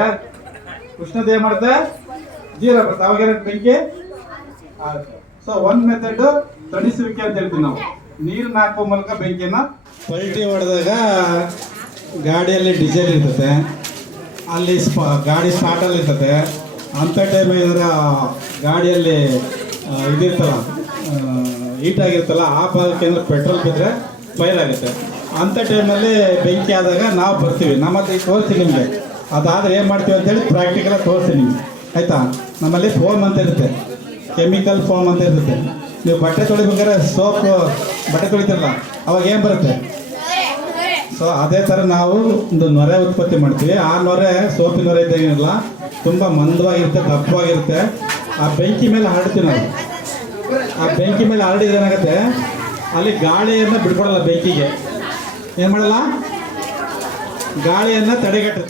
ಬರುತ್ತೆ, ಉಷ್ಣತೆ ಏನ್ ಮಾಡುತ್ತೆ, ಜೀರ ಬರುತ್ತೆ. ಅವಾಗ ಏನಾಗುತ್ತೆ, ಬೆಂಕಿ ಆಗುತ್ತೆ. ಸೊ ಒಂದ್ ಮೆಥಡ್ ತಣಿಸುವಿಕೆ ಅಂತ ಹೇಳ್ತೀವಿ ನಾವು. ನೀರನ್ನ ಹಾಕುವ ಮೂಲಕ ಬೆಂಕಿಯನ್ನ ಪಲ್ಟಿ ಹೊಡೆದಾಗ ಗಾಡಿಯಲ್ಲಿ ಡೀಸೆಲ್ ಇರ್ತದೆ, ಅಲ್ಲಿ ಗಾಡಿ ಸ್ಟಾರ್ಟಲ್ಲಿ ಇರ್ತದೆ. ಅಂಥ ಟೈಮ್ ಏನಾರ ಗಾಡಿಯಲ್ಲಿ ಇದಿರ್ತಲ್ಲ, ಹೀಟ್ ಆಗಿರ್ತಲ್ಲ, ಆ ಭಾಗಕ್ಕೆ ಏನಾದ್ರು ಪೆಟ್ರೋಲ್ ಬಿದ್ದರೆ ಫೈರ್ ಆಗುತ್ತೆ. ಅಂಥ ಟೈಮಲ್ಲಿ ಬೆಂಕಿ ಆದಾಗ ನಾವು ಬರ್ತೀವಿ. ನಮ್ಮಲ್ಲಿ ತೋರಿಸ್ತೀನಿ ನಿಮಗೆ. ಅದಾದರೆ ಏನು ಮಾಡ್ತೀವಿ ಅಂತೇಳಿ ಪ್ರಾಕ್ಟಿಕಲಾಗಿ ತೋರಿಸ್ತೀನಿ ನಿಮಗೆ, ಆಯಿತಾ. ನಮ್ಮಲ್ಲಿ ಫೋಮ್ ಅಂತ ಇರುತ್ತೆ, ಕೆಮಿಕಲ್ ಫೋಮ್ ಅಂತ ಇರುತ್ತೆ. ನೀವು ಬಟ್ಟೆ ತೊಳಿಬೇಕಾದ್ರೆ ಸೋಪ್ ಬಟ್ಟೆ ತೊಳಿತಿರಲ್ಲ, ಅವಾಗ ಏನು ಬರುತ್ತೆ. ಸೊ ಅದೇ ಥರ ನಾವು ಒಂದು ನೊರೆ ಉತ್ಪತ್ತಿ ಮಾಡ್ತೀವಿ. ಆ ನೊರೆ ಸೋಪಿನ ನೊರೆ ಇದ್ದಾಗಿರಲ್ಲ, ತುಂಬ ಮಂದವಾಗಿರುತ್ತೆ, ದಪ್ಪವಾಗಿರುತ್ತೆ. ಆ ಬೆಂಕಿ ಮೇಲೆ ಹರಡ್ತೀವಿ ನಾವು. ಆ ಬೆಂಕಿ ಮೇಲೆ ಹರಡಿದ್ರೆ ಏನಾಗುತ್ತೆ, ಅಲ್ಲಿ ಗಾಳಿಯನ್ನು ಬಿಡ್ಕೊಡಲ್ಲ. ಬೆಂಕಿಗೆ ಏನು ಮಾಡಲ್ಲ, ಗಾಳಿಯನ್ನು ತಡೆಗಟ್ಟುತ್ತೆ.